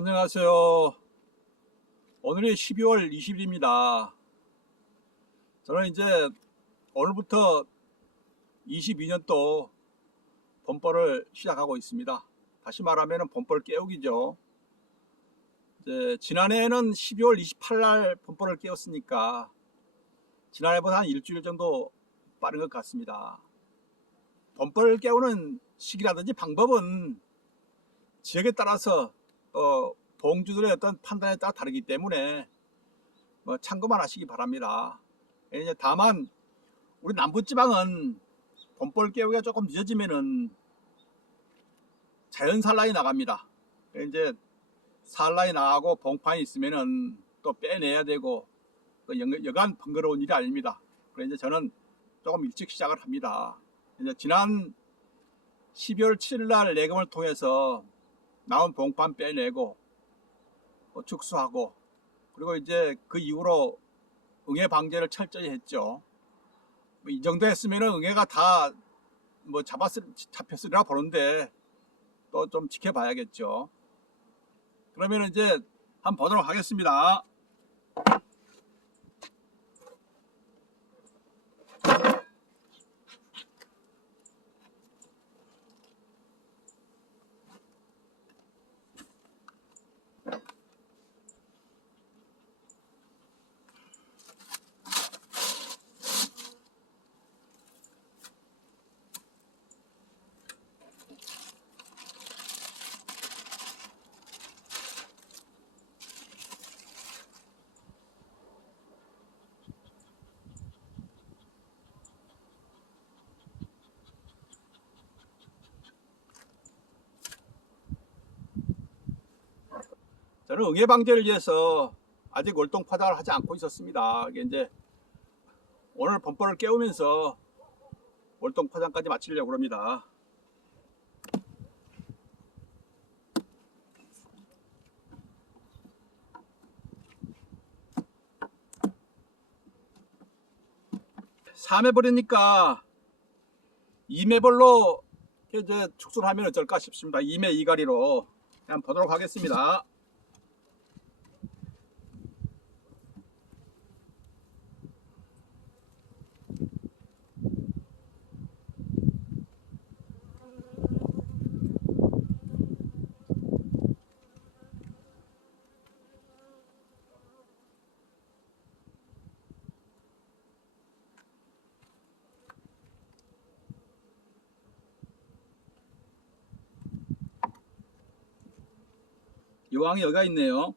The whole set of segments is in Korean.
안녕하세요. 오늘이 12월 20일입니다. 저는 이제 오늘부터 22년도 범벌을 시작하고 있습니다. 다시 말하면 범벌 깨우기죠. 이제 지난해에는 12월 28일 날 범벌을 깨웠으니까 지난해보다 한 일주일 정도 빠른 것 같습니다. 범벌 깨우는 시기라든지 방법은 지역에 따라서 또 동주들의 어떤 판단에 따라 다르기 때문에 뭐 참고만 하시기 바랍니다. 이제 다만 우리 남부지방은 봄벌 깨우기가 조금 늦어지면은 자연 산란이 나갑니다. 이제 산란이 나가고 봉판이 있으면은 또 빼내야 되고 또 여- 여간 번거로운 일이 아닙니다. 그래서 이제 저는 조금 일찍 시작을 합니다. 이제 지난 12월 7일 날 내금을 통해서 나온 봉판 빼내고 어, 축수하고 그리고 이제 그 이후로 응애 방제를 철저히 했죠. 뭐이 정도 했으면 응애가 다 뭐 잡았을 잡혔으리라 보는데 또 좀 지켜봐야겠죠. 그러면 이제 한번 보도록 하겠습니다. 저는 응애 방제를 위해서 아직 월동 파장을 하지 않고 있었습니다. 이게 이제 오늘 범퍼를 깨우면서 월동 파장까지 마치려고 합니다. 삼회 버리니까 2매벌로 이제 축소를 하면 어쩔까 싶습니다. 2매 2가리로 한번 보도록 하겠습니다. 요왕이 여기가 있네요.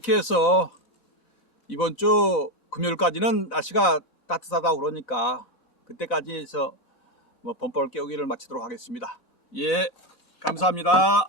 이렇게 해서 이번 주 금요일까지는 날씨가 따뜻하다고 그러니까 그때까지 해서 뭐 범벌 깨우기를 마치도록 하겠습니다. 예, 감사합니다.